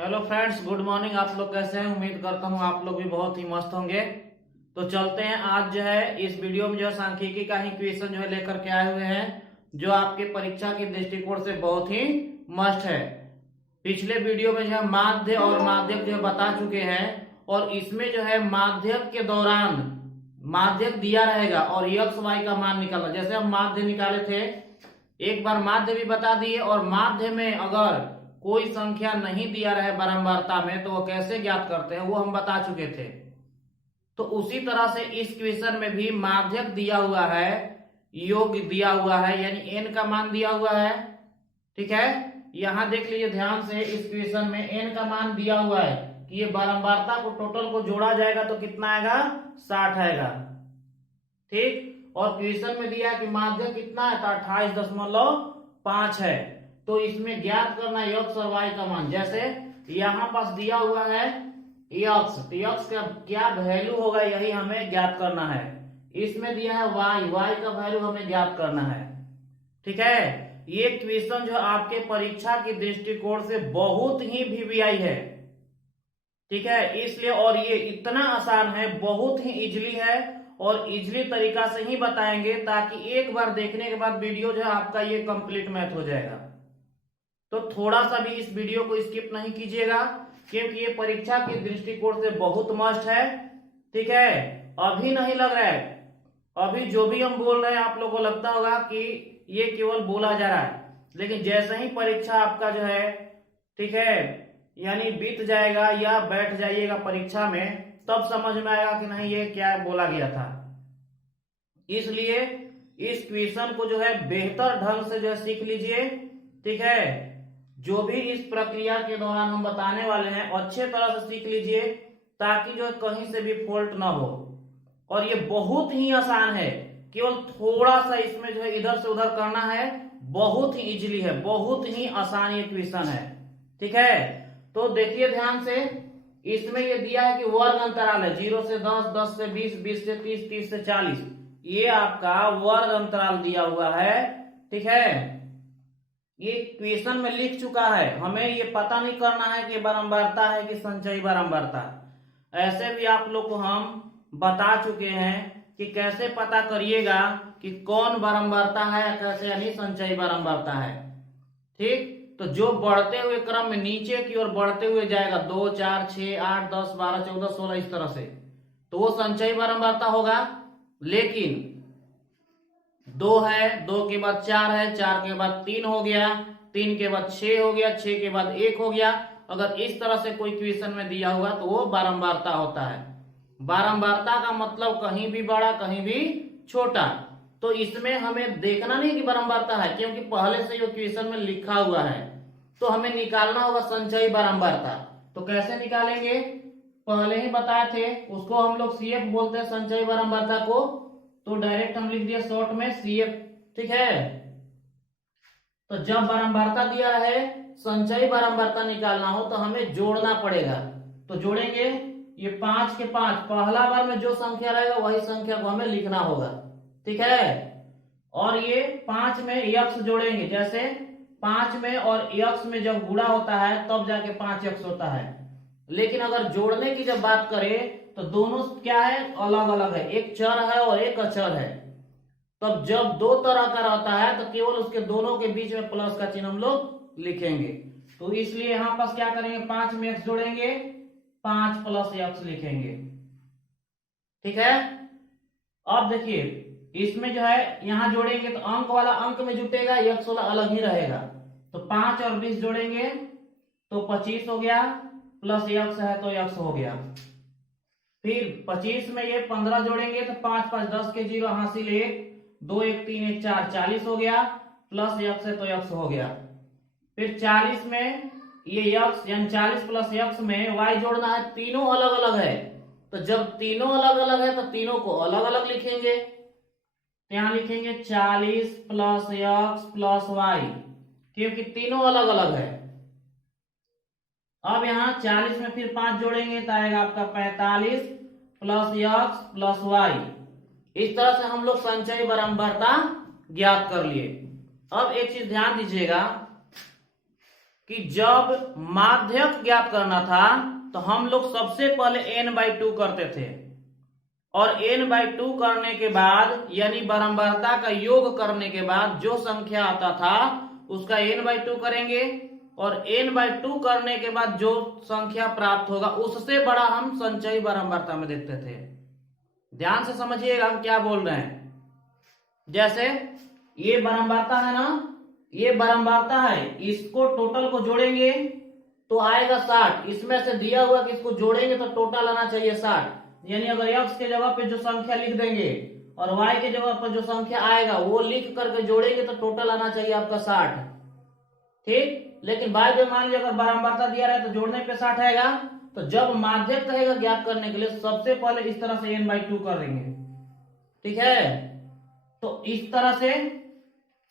Hello friends, good morning. आप लोग कैसे हैं? उम्मीद करता हूँ आप लोग भी बहुत ही मस्त होंगे। तो चलते हैं, आज जो है इस वीडियो में जो है सांख्यिकी का ही क्वेश्चन जो है लेकर के आए हुए हैं, जो आपके परीक्षा के दृष्टिकोण से बहुत ही मस्त है। पिछले वीडियो में जो है माध्य और माध्यक जो है बता चुके हैं, और इसमें जो है माध्यक के दौरान माध्यक दिया रहेगा और एक्स वाई का मान निकालना। जैसे हम माध्य निकाले थे, एक बार माध्य भी बता दिए, और माध्य में अगर कोई संख्या नहीं दिया रहे बारंबारता में तो वो कैसे ज्ञात करते हैं वो हम बता चुके थे। तो उसी तरह से इस क्वेश्चन में भी माध्यक दिया हुआ है, योग दिया हुआ है, यानी एन का मान दिया हुआ है। ठीक है, यहां देख लीजिए ध्यान से, इस क्वेश्चन में एन का मान दिया हुआ है कि ये बारंबारता को टोटल को जोड़ा जाएगा तो कितना आएगा, 60 आएगा। ठीक, और क्वेश्चन में दिया है कि माध्यक कितना है, तो 28.5 है। तो इसमें ज्ञात करना यक्स और वाई का मान। जैसे यहां पास दिया हुआ है यक्स, तो यक्स का क्या वैल्यू होगा यही हमें ज्ञात करना है। इसमें दिया है वाई, वाई का वैल्यू हमें ज्ञात करना है। ठीक है, ये क्वेश्चन जो आपके परीक्षा के दृष्टिकोण से बहुत ही वीवीआई है। ठीक है, इसलिए, और ये इतना आसान है, बहुत ही इजली है, और इजली तरीका से ही बताएंगे ताकि एक बार देखने के बाद वीडियो जो है आपका ये कंप्लीट मैथ हो जाएगा। तो थोड़ा सा भी इस वीडियो को स्किप नहीं कीजिएगा, क्योंकि ये परीक्षा के दृष्टिकोण से बहुत मस्त है। ठीक है, अभी नहीं लग रहा है, अभी जो भी हम बोल रहे हैं आप लोगों को लगता होगा कि ये केवल बोला जा रहा है, लेकिन जैसे ही परीक्षा आपका जो है, ठीक है, यानी बीत जाएगा या बैठ जाइएगा परीक्षा में, तब समझ में आएगा कि नहीं ये क्या बोला गया था। इसलिए इस क्वेश्चन को जो है बेहतर ढंग से जो है सीख लीजिए। ठीक है, जो भी इस प्रक्रिया के दौरान हम बताने वाले हैं अच्छे तरह से सीख लीजिए, ताकि जो है कहीं से भी फॉल्ट ना हो। और ये बहुत ही आसान है, केवल थोड़ा सा इसमें जो है इधर से उधर करना है, बहुत ही इजीली है, बहुत ही आसान ये क्वेश्चन है। ठीक है, तो देखिए ध्यान से, इसमें ये दिया है कि वर्ग अंतराल है 0 से 10, 10 से 20, 20 से 30, 30 से 40, ये आपका वर्ग अंतराल दिया हुआ है। ठीक है, ये क्वेश्चन में लिख चुका है, हमें ये पता नहीं करना है कि बारंबारता है कि संचयी बारंबारता। ऐसे भी आप लोग को हम बता चुके हैं कि कैसे पता करिएगा कि कौन बारंबारता है या कैसे यानी संचयी बारंबारता है। ठीक, तो जो बढ़ते हुए क्रम में नीचे की ओर बढ़ते हुए जाएगा 2, 4, 6, 8, 10, 12, 14, 16 इस तरह से, तो वो संचयी बारंबारता होगा। लेकिन 2 है, 2 के बाद 4 है, 4 के बाद 3 हो गया, 3 के बाद 6 हो गया, 6 के बाद 1 हो गया। अगर इस तरह से कोई क्वेश्चन में दिया हुआ तो वो बारंबारता होता है। बारंबारता का मतलब कहीं भी बड़ा कहीं भी छोटा। तो इसमें हमें देखना नहीं कि बारंबारता है, क्योंकि पहले से जो क्वेश्चन में लिखा हुआ है, तो हमें निकालना होगा संचयी बारंबारता। तो कैसे निकालेंगे, पहले ही बताए थे, उसको हम लोग सीएफ बोलते हैं संचयी बारंबारता को। तो डायरेक्ट हम लिख दिया शॉर्ट में सीएफ। ठीक है, तो जब बारंबारता दिया है, संचयी बारंबारता निकालना हो तो हमें जोड़ना पड़ेगा। तो जोड़ेंगे, ये 5 के 5, पहला बार में जो संख्या रहेगा वही संख्या को हमें लिखना होगा। ठीक है, और ये 5 में यक्स जोड़ेंगे, जैसे 5 में और यक्स में जब गुणा होता है तब जाके 5 यक्स होता है। लेकिन अगर जोड़ने की जब बात करें तो दोनों क्या है, अलग अलग है, एक चर है और एक अचर है। तब जब दो तरह का रहता है तो केवल उसके दोनों के बीच में प्लस का चिन्ह हम लोग लिखेंगे। तो इसलिए यहां पास क्या करेंगे, 5 में एक्स जोड़ेंगे, 5 प्लस एक्स लिखेंगे। ठीक है, अब देखिए इसमें जो है यहां जोड़ेंगे तो अंक वाला अंक में जुटेगा, एक्स वाला अलग ही रहेगा। तो 5 और 20 जोड़ेंगे तो 25 हो गया, प्लस एक्स है तो एक्स हो गया। फिर 25 में ये 15 जोड़ेंगे तो 5, 5, 10 के 0 हासिल 1, 2, 1, 3, 1, 4, 40 हो गया, प्लस एक्स है तो एक्स हो गया। फिर 40 में ये एक्स यानी 40 प्लस एक्स में वाई जोड़ना है, तीनों अलग अलग है। तो जब तीनों अलग अलग है तो तीनों को अलग अलग लिखेंगे। तो यहां लिखेंगे 40 प्लस एक्स प्लस वाई, क्योंकि तीनों अलग अलग है। अब यहाँ 40 में फिर 5 जोड़ेंगे तो आएगा आपका 45 प्लस एक्स प्लस वाई। इस तरह से हम लोग संचयी बारंबारता ज्ञात कर लिए। अब एक चीज ध्यान दीजिएगा कि जब माध्यक ज्ञात करना था तो हम लोग सबसे पहले n/2 करते थे, और n/2 करने के बाद यानी बारंबारता का योग करने के बाद जो संख्या आता था उसका n/2 करेंगे, और n/2 करने के बाद जो संख्या प्राप्त होगा उससे बड़ा हम संचयी बारंबारता में देखते थे। ध्यान से समझिएगा हम क्या बोल रहे हैं। जैसे ये बारंबारता है ना, ये बारंबारता है, इसको टोटल को जोड़ेंगे तो आएगा 60। इसमें से दिया हुआ कि इसको जोड़ेंगे तो टोटल आना चाहिए 60। यानी अगर x के जगह पे जो संख्या लिख देंगे और y के जगह पर जो संख्या आएगा वो लिख करके जोड़ेंगे तो टोटल आना चाहिए आपका 60। ठीक, लेकिन बाय द मान लीजिए अगर बारंबारता दिया रहे तो जोड़ने पे 60 आएगा। तो जब माध्यक कहेगा ज्ञात करने के लिए सबसे पहले इस तरह से n/2 कर देंगे। ठीक है, तो इस तरह से।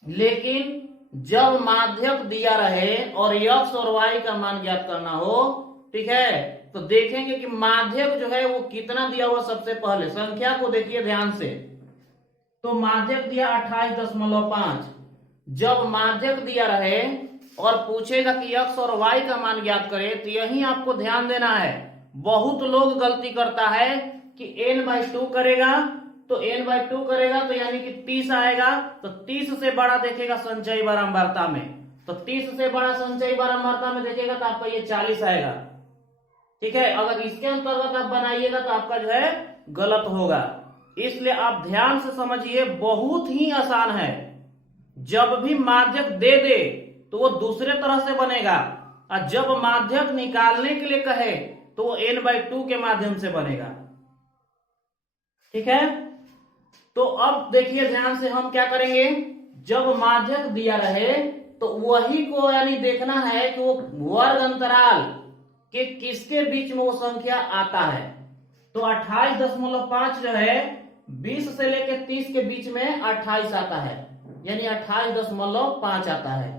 लेकिन जब माध्यक दिया रहे और x और y का मान ज्ञात करना हो, ठीक है, तो देखेंगे कि माध्यक जो है वो कितना दिया हुआ। सबसे पहले संख्या को देखिए ध्यान से, तो माध्यक दिया 28.5। जब माध्यक दिया रहे और पूछेगा कि x और y का मान ज्ञात करे, तो यही आपको ध्यान देना है। बहुत लोग गलती करता है कि n/2 करेगा, तो n/2 करेगा तो यानी कि 30 आएगा, तो 30 से बड़ा देखेगा संचयी बारंबारता में, तो 30 से बड़ा संचयी बारंबारता में देखेगा तो आपका ये 40 आएगा। ठीक है, अगर इसके अंतर्गत आप बनाइएगा तो आपका जो है गलत होगा। इसलिए आप ध्यान से समझिए, बहुत ही आसान है। जब भी माध्यक दे दे तो वो दूसरे तरह से बनेगा, और जब माध्यक निकालने के लिए कहे तो वो n/2 के माध्यम से बनेगा। ठीक है, तो अब देखिए ध्यान से हम क्या करेंगे। जब माध्यक दिया रहे तो वही को यानी देखना है कि वो वर्ग अंतराल के किसके बीच में वो संख्या आता है। तो 28.5 जो है 20 से लेकर 30 के बीच में 28 आता है, यानी 28.5 आता है।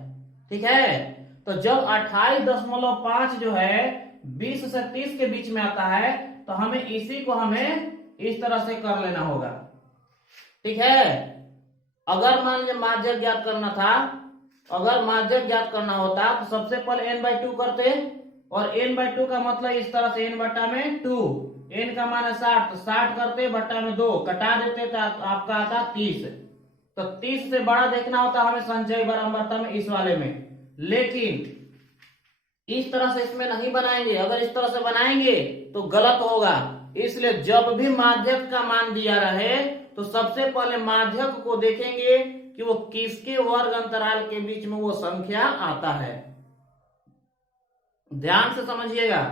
ठीक है, तो जब 28.5 जो है 20 से 30 के बीच में आता है तो हमें इसी को हमें इस तरह से कर लेना होगा। ठीक है, अगर मान लीजिए माध्यक ज्ञात करना था, अगर माध्यक ज्ञात करना होता तो सबसे पहले n/2 करते, और n/2 का मतलब इस तरह से n/2, n का मान है 60, तो 60 करते बट्टा में 2 कटा देते तो आपका आता 30। तो 30 से बड़ा देखना होता हमें संचयी बारंबारता में इस वाले में, लेकिन इस तरह से इसमें नहीं बनाएंगे। अगर इस तरह से बनाएंगे तो गलत होगा। इसलिए जब भी माध्यक का मान दिया रहे तो सबसे पहले माध्यक को देखेंगे कि वो किसके वर्ग अंतराल के बीच में वो संख्या आता है। ध्यान से समझिएगा,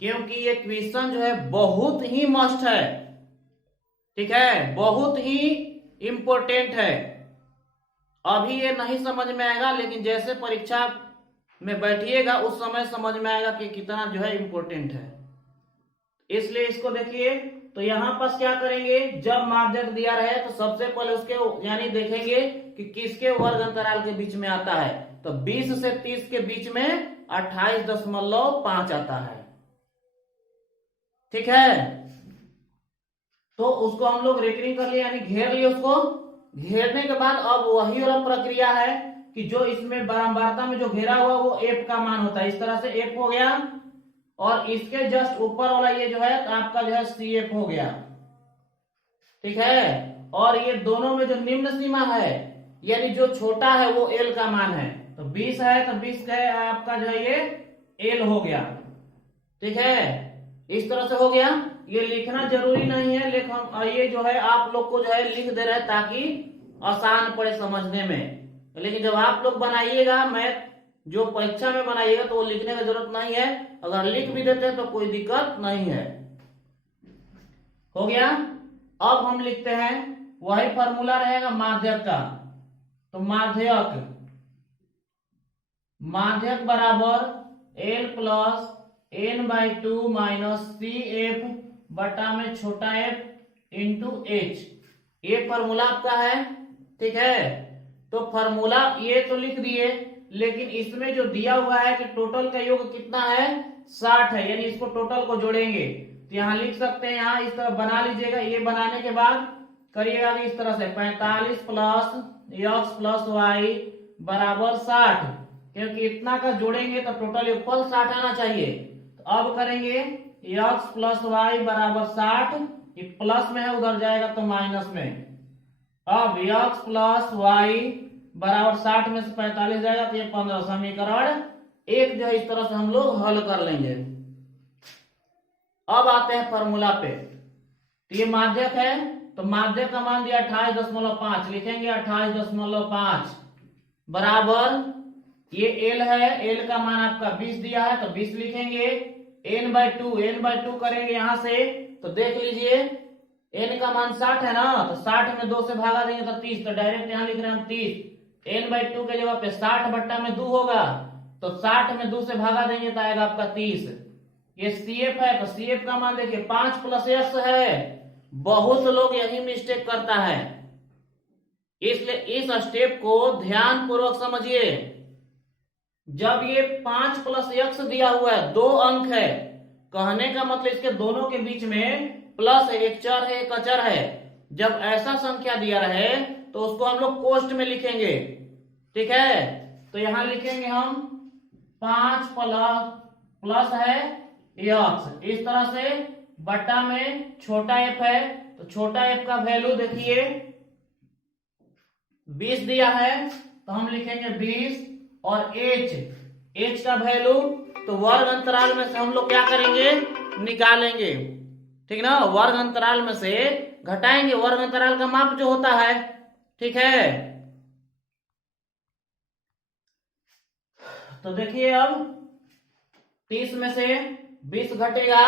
क्योंकि ये क्वेश्चन जो है बहुत ही मस्ट है। ठीक है, बहुत ही इंपॉर्टेंट है। अभी ये नहीं समझ में आएगा, लेकिन जैसे परीक्षा में बैठिएगा उस समय समझ में आएगा कि कितना जो है इंपॉर्टेंट है। इसलिए इसको देखिए, तो यहां पर क्या करेंगे, जब माध्यक दिया रहे तो सबसे पहले उसके यानी देखेंगे कि किसके वर्ग अंतराल के बीच में आता है। तो 20 से 30 के बीच में 28.5 आता है। ठीक है, तो उसको हम लोग रेकरिंग कर लिए यानी घेर लिए। उसको घेरने के बाद अब वही वाला प्रक्रिया है कि जो इसमें बारंबारता में जो घेरा हुआ वो f का मान होता है। इस तरह से f हो गया, और इसके जस्ट ऊपर वाला ये जो है तो आपका जो है CF हो गया। ठीक है, और ये दोनों में जो निम्न सीमा है यानी जो छोटा है वो L का मान है। तो 20 है तो 20 का आपका जो है ये L हो गया। ठीक है, इस तरह से हो गया। ये लिखना जरूरी नहीं है, लेकिन हम ये जो है आप लोग को जो है लिख दे रहे हैं ताकि आसान पड़े समझने में। लेकिन जब आप लोग बनाइएगा मैथ जो परीक्षा में बनाइएगा तो वो लिखने की जरूरत नहीं है। अगर लिख भी देते हैं तो कोई दिक्कत नहीं है। हो गया। अब हम लिखते हैं वही फॉर्मूला रहेगा माध्यक का। तो माध्यक बराबर L plus n/2 minus CF बटा में छोटा f इंटू h। ये फॉर्मूला आपका है। ठीक है, तो फॉर्मूला ये तो लिख दिए, लेकिन इसमें जो दिया हुआ है कि टोटल का योग कितना है 60 है, यानी इसको टोटल को जोड़ेंगे तो यहाँ लिख सकते हैं, यहाँ इस तरह बना लीजिएगा। ये बनाने के बाद करिएगा कि इस तरह से 45 प्लस x प्लस y बराबर 60। क्योंकि इतना का जोड़ेंगे तो टोटल योगफल 60 आना चाहिए। तो अब करेंगे x प्लस वाई बराबर 60, ये प्लस में है उधर जाएगा तो माइनस में। अब x प्लस वाई बराबर 60 में से 45 जाएगा तो ये 15। समीकरण एक जो है इस तरह से हम लोग हल कर लेंगे। अब आते हैं फॉर्मूला पे। तो ये माध्यक है, तो माध्यक का मान दिया 28.5, लिखेंगे 28.5 बराबर ये एल है, एल का मान आपका 20 दिया है तो 20 लिखेंगे। n/2 करेंगे यहां से तो देख लीजिए n का मान 60 है ना, तो 60 में 2 से भागा देंगे तो 30, तो डायरेक्ट यहां लिख रहे हैं हम 30। n/2 के जगह पे 60 बट्टा में 2 होगा, तो 60 में 2 से भागा देंगे तो आएगा आपका 30। ये CF है, तो CF का मान देखिए 5 + x है। बहुत लोग यही मिस्टेक करता है, इसलिए इस स्टेप को ध्यान पूर्वक समझिए। जब ये 5 + x दिया हुआ है, 2 अंक है, कहने का मतलब इसके दोनों के बीच में प्लस है, एक चर है एक अचर है। जब ऐसा संख्या दिया रहे तो उसको हम लोग कोष्ठ में लिखेंगे, ठीक है। तो यहां लिखेंगे हम 5 प्लस है x, इस तरह से बट्टा में छोटा f है, तो छोटा f का वैल्यू देखिए 20 दिया है तो हम लिखेंगे 20, और h का वैल्यू तो वर्ग अंतराल में से हम लोग क्या करेंगे, निकालेंगे, ठीक ना। वर्ग अंतराल में से घटाएंगे, वर्ग अंतराल का माप जो होता है, ठीक है। तो देखिए अब 30 में से 20 घटेगा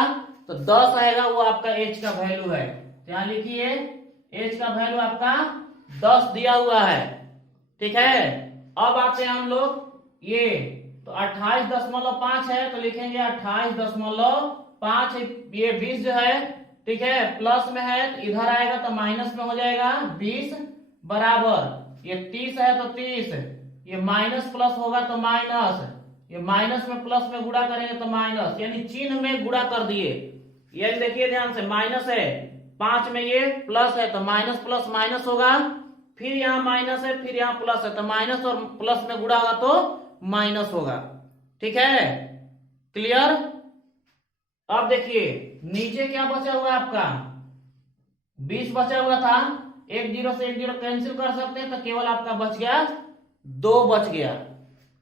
तो 10 आएगा, वो आपका h का वैल्यू है। यहां लिखिए h का वैल्यू आपका 10 दिया हुआ है, ठीक है। अब आते हैं हम लोग ये, तो 28.5 है तो लिखेंगे 28.5, ये 20 जो है, ठीक है, प्लस में है तो इधर आएगा तो माइनस में हो जाएगा 20 बराबर ये 30 है तो 30, ये माइनस प्लस होगा तो माइनस, ये माइनस में प्लस में गुणा करेंगे तो माइनस, यानी चिन्ह में गुणा कर दिए। ये देखिए ध्यान से, माइनस है 5 में, ये प्लस है तो माइनस प्लस माइनस होगा, फिर यहाँ माइनस है, फिर यहाँ प्लस है तो माइनस और प्लस में गुणा होगा तो माइनस होगा, ठीक है, क्लियर। अब देखिए नीचे क्या बचा हुआ है आपका, 20 बचा हुआ था, एक जीरो से एक जीरो कैंसिल कर सकते हैं तो केवल आपका बच गया 2 बच गया।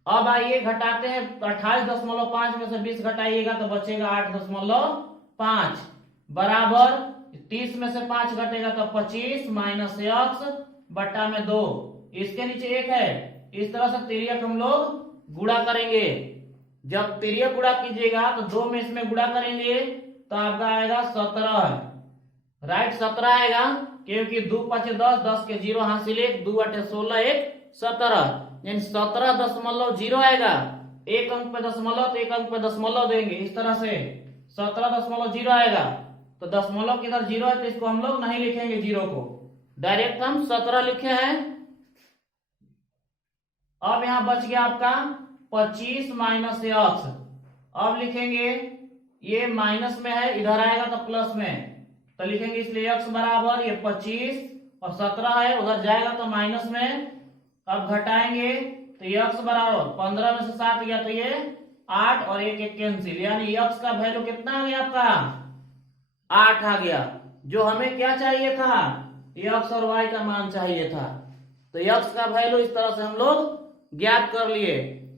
अब आइए घटाते हैं, 28.5 में से 20 घटाइएगा तो बचेगा 8.5 बराबर 30 में से 5 घटेगा तो 25 माइनस x बट्टा में 2, इसके नीचे 1 है। इस तरह से तिर्यक हम लोग गुणा करेंगे। जब तिर्यक गुणा कीजिएगा तो 2 में इसमें गुणा करेंगे तो आपका आएगा 17, राइट 17 आएगा, क्योंकि 2 × 5 = 10, 10 के 0 हासिल 1, 2 × 8 = 16, 1 17, यानी 17.0 आएगा। एक अंक पे दशमलव तो एक अंक पे दशमलव देंगे, इस तरह से 17.0 आएगा। तो दशमलव किधर 0 है तो इसको हम लोग नहीं लिखेंगे, 0 को डायरेक्ट हम 17 लिखे हैं। अब यहां बच गया आपका 25 माइनस x, अब लिखेंगे ये माइनस में है, इधर आएगा तो प्लस में, तो लिखेंगे इसलिए x बराबर ये 25 और 17 है, उधर जाएगा तो माइनस में। अब घटाएंगे तो x बराबर 15 में से 7 गया तो ये 8 और 1 1 कैंसिल, यानी x का वैल्यू कितना आ गया आपका 8 आ गया। जो हमें क्या चाहिए था, x और y का मान चाहिए था, तो x का वैल्यू इस तरह से हम लोग ज्ञात कर लिए।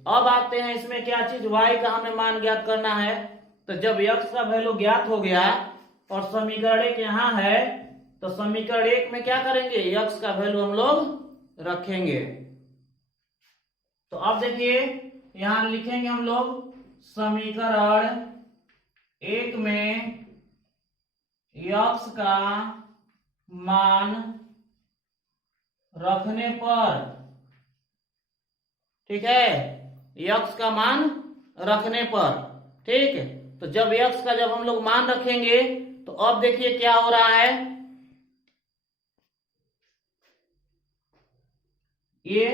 अब आते हैं इसमें क्या चीज, y का हमें मान ज्ञात करना है। तो जब x का वैल्यू ज्ञात हो गया और समीकरण 1 यहाँ है, तो समीकरण 1 में क्या करेंगे, x का वैल्यू हम लोग रखेंगे। तो अब देखिए यहां लिखेंगे हम लोग समीकरण 1 में x का मान रखने पर, ठीक है, x का मान रखने पर, ठीक। तो जब x का जब हम लोग मान रखेंगे तो अब देखिए क्या हो रहा है, ये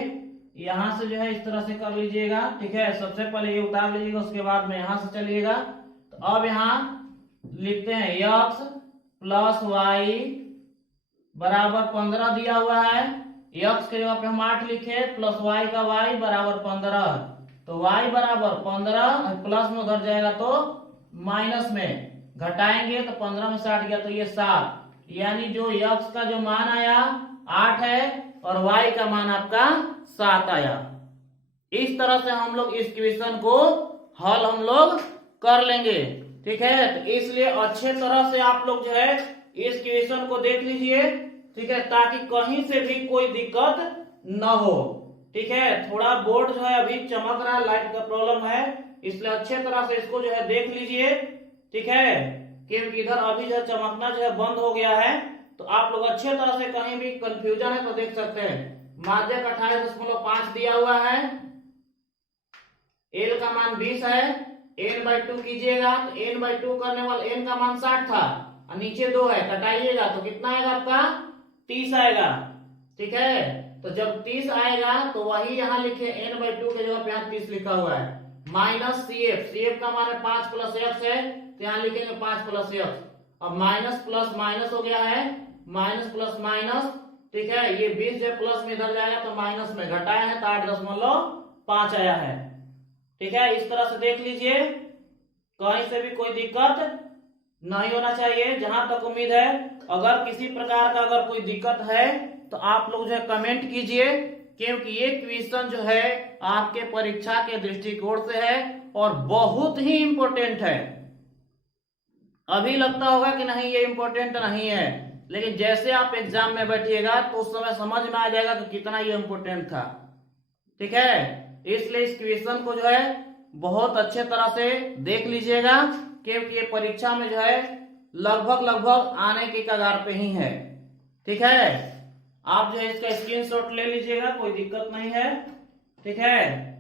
यहां से जो है इस तरह से कर लीजिएगा, ठीक है। सबसे पहले ये उतार लीजिएगा, उसके बाद में यहां से चलिएगा। तो अब यहां लिखते हैं x प्लस वाई बराबर 15 दिया हुआ है, x के जगह पे हम 8 लिखे, प्लस y का y बराबर 15, तो y बराबर 15 प्लस में उधर जाएगा तो माइनस में, घटाएंगे तो 15 में 60 गया तो ये 7, यानी जो x का जो मान आया 8 है और y का मान आपका 7 आया। इस तरह से हम लोग इस क्वेश्चन को हल हम लोग कर लेंगे। ठीक है, तो इसलिए अच्छे तरह से आप लोग जो है इस क्वेश्चन को देख लीजिए। ठीक है, ताकि कहीं से भी कोई दिक्कत न हो। ठीक है, थोड़ा बोर्ड जो है अभी चमक रहा है, लाइट का प्रॉब्लम है, इसलिए अच्छे तरह से इसको जो है देख लीजिए। ठीक है, क्योंकि इधर अभी जो चमकना जो है बंद हो गया है, तो आप लोग अच्छे तरह से कहीं भी कंफ्यूजन है तो देख सकते हैं। माध्यक 28.5 दिया हुआ है, एल का मान 20 है, n/2 कीजिएगा तो n/2 करने वाला n का मान 60 था और नीचे 2 है, घटाइएगा तो कितना आएगा आपका 30 आएगा। ठीक है, तो जब 30 आएगा तो वही यहाँ लिखे n/2 के जगह पे यहाँ 30 लिखा हुआ है, माइनस CF का मान है 5 प्लस x है, तो यहाँ लिखेंगे 5 प्लस x। अब माइनस प्लस माइनस हो गया है, माइनस प्लस माइनस। ठीक है, ये 20 जो प्लस में इधर जाएगा तो माइनस में, घटाए हैं तो 8.5 आया है। ठीक है, इस तरह से देख लीजिए, कहीं से भी कोई दिक्कत नहीं होना चाहिए। जहां तक उम्मीद है, अगर किसी प्रकार का अगर कोई दिक्कत है तो आप लोग जो है कमेंट कीजिए, क्योंकि ये क्वेश्चन जो है आपके परीक्षा के दृष्टिकोण से है और बहुत ही इंपॉर्टेंट है। अभी लगता होगा कि नहीं ये इंपॉर्टेंट नहीं है, लेकिन जैसे आप एग्जाम में बैठिएगा तो उस समय समझ में आ जाएगा कि कितना ये इंपॉर्टेंट था। ठीक है, इसलिए इस क्वेश्चन को जो है बहुत अच्छे तरह से देख लीजिएगा, क्योंकि ये परीक्षा में जो है लगभग आने के कगार पे ही है। ठीक है, आप जो है इसका स्क्रीनशॉट ले लीजिएगा, कोई दिक्कत नहीं है। ठीक है।